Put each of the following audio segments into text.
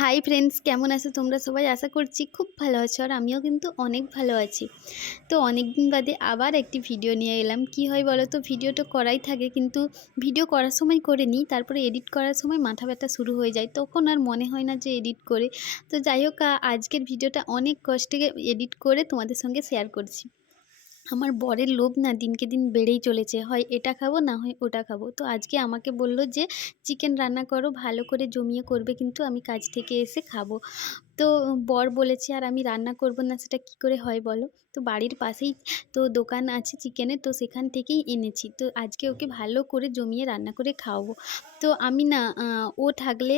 Hi friends কেমন আছো তোমরা সবাই? আশা করছি খুব ভালো আছো আর আমিও কিন্তু অনেক ভালো আছি। তো অনেক দিন বাদে আবার একটি ভিডিও নিয়ে এলাম। কি হয় বলো তো? ভিডিওটা করাই থাকে কিন্তু ভিডিও করার সময় করে নিই, তারপরে এডিট করার সময় মাথা ব্যথা শুরু হয়ে যায়। তখন আর মনে হয় না যে এডিট করে। তো যাই হোক আজকের ভিডিওটা অনেক কষ্টে এডিট করে তোমাদের সঙ্গে শেয়ার করছি। আমার বরের লোভ না দিনকে দিন বেড়েই চলেছে। হয় এটা খাব, না হয় ওটা খাব। তো আজকে আমাকে বলল যে, চিকেন রান্না করো, ভালো করে জমিয়ে করবে কিন্তু আমি কাজ থেকে এসে খাব। তো বর বলেছে, আর আমি রান্না করব না, সেটা কি করে হয় বলো? তো বাড়ির পাশেই তো দোকান আছে চিকেনের তো সেখান থেকেই এনেছি। তো আজকে ওকে ভালো করে জমিয়ে রান্না করে খাওয়াবো। তো আমি না ও থাকলে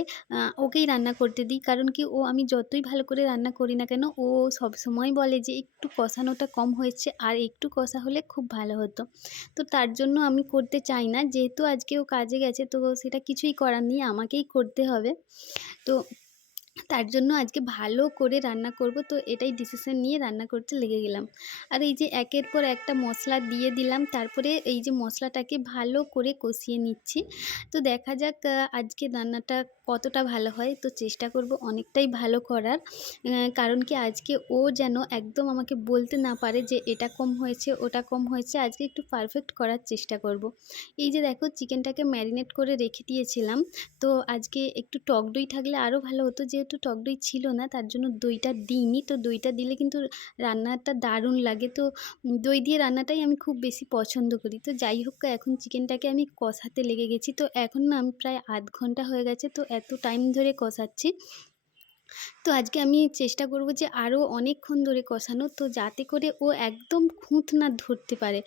ওকেই রান্না করতে দিই। কারণ কি, ও আমি যতই ভালো করে রান্না করি না কেন, ও সব সময় বলে যে, একটু কষানোটা কম হয়েছে, আর একটু কষা হলে খুব ভালো হতো। তো তার জন্য আমি করতে চাই না। যেহেতু আজকে ও কাজে গেছে, তো সেটা কিছুই করার নেই, আমাকেই করতে হবে। তো তার জন্য আজকে ভালো করে রান্না করব। তো এটাই ডিসিশন নিয়ে রান্না করতে লেগে গেলাম। আর এই যে একের পর একটা মশলা দিয়ে দিলাম, তারপরে এই যে মশলাটাকে ভালো করে কষিয়ে নিচ্ছি। তো দেখা যাক আজকে রান্নাটা কতটা ভালো হয়। তো চেষ্টা করব অনেকটাই ভালো করার। কারণ কি আজকে ও যেন একদম আমাকে বলতে না পারে যে এটা কম হয়েছে, ওটা কম হয়েছে। আজকে একটু পারফেক্ট করার চেষ্টা করব। এই যে দেখো চিকেনটাকে ম্যারিনেট করে রেখে দিয়েছিলাম। তো আজকে একটু টক দই থাকলে আরও ভালো হতো যেহেতু টক দই ছিল না, তার জন্য দইটা দিইনি। তো দইটা দিলে কিন্তু রান্নাটা দারুণ লাগে। তো দই দিয়ে রান্নাটাই আমি খুব বেশি পছন্দ করি। তো যাই হোক, এখন চিকেনটাকে আমি কষাতে লেগে গেছি। তো এখন না, আমি প্রায় আধ ঘণ্টা হয়ে গেছে। তো এত টাইম ধরে কষাচ্ছি। তো আজকে আমি চেষ্টা করব যে আরও অনেকক্ষণ ধরে কষানো, তো যাতে করে ও একদম খুঁত না ধরতে পারে।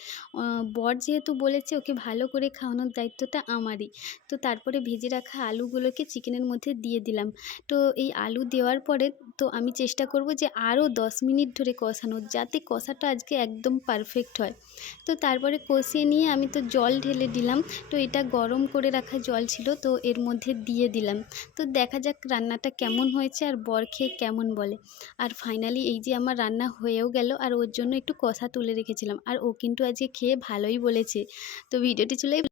বর যেহেতু বলেছে ওকে ভালো করে খাওয়ানোর দায়িত্বটা আমারই। তো তারপরে ভেজে রাখা আলুগুলোকে চিকেনের মধ্যে দিয়ে দিলাম। তো এই আলু দেওয়ার পরে তো আমি চেষ্টা করব যে আরও দশ মিনিট ধরে কষানোর, যাতে কষাটা আজকে একদম পারফেক্ট হয়। তো তারপরে কষিয়ে নিয়ে আমি তো জল ঢেলে দিলাম। তো এটা গরম করে রাখা জল ছিল, তো এর মধ্যে দিয়ে দিলাম। তো দেখা যাক রান্নাটা কেমন হয়েছে আর বর খেয়ে কেমন বলে। আর ফাইনালি এই যে আমার রান্না হয়েও গেল, আর ওর জন্য একটু কষা তুলে রেখেছিলাম। আর ও কিন্তু আজকে খেয়ে ভালোই বলেছে। তো ভিডিওটি চলে